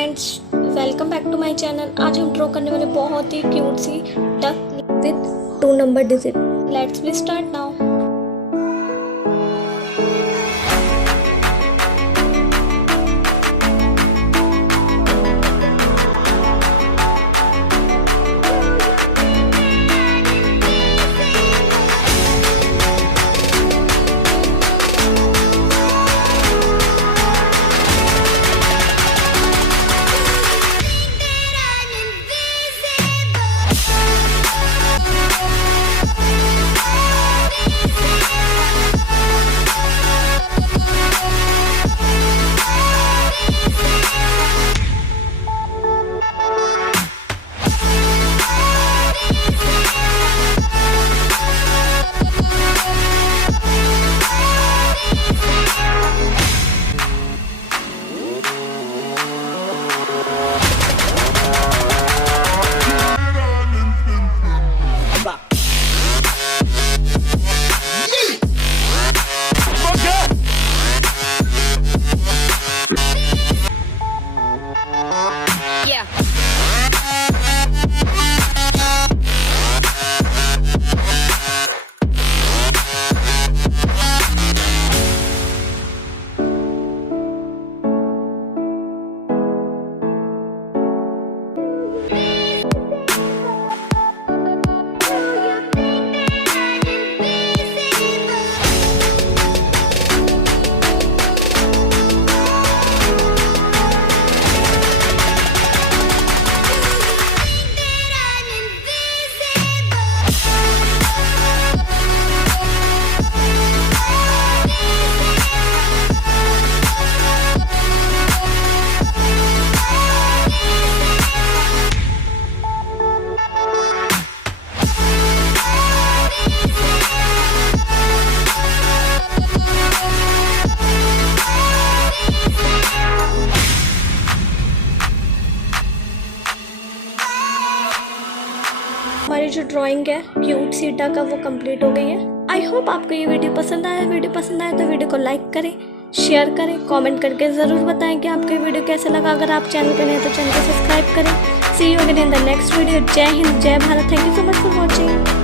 Friends, welcome back to my channel. आज हम draw करने वाले बहुत ही cute C duck with 2 number digit. Let's be start now. हमारी जो ड्राइंग है क्यूट सी डक का वो कंप्लीट हो गई है। आई होप आपको ये वीडियो पसंद आया। वीडियो पसंद आया तो वीडियो को लाइक करें, शेयर करें, कमेंट करके ज़रूर बताएं कि आपको ये वीडियो कैसा लगा। अगर आप चैनल पर नए हैं तो चैनल को सब्सक्राइब करें। सी you again in the next video. जय हिंद, जय Bharat. Thank you so much for watching.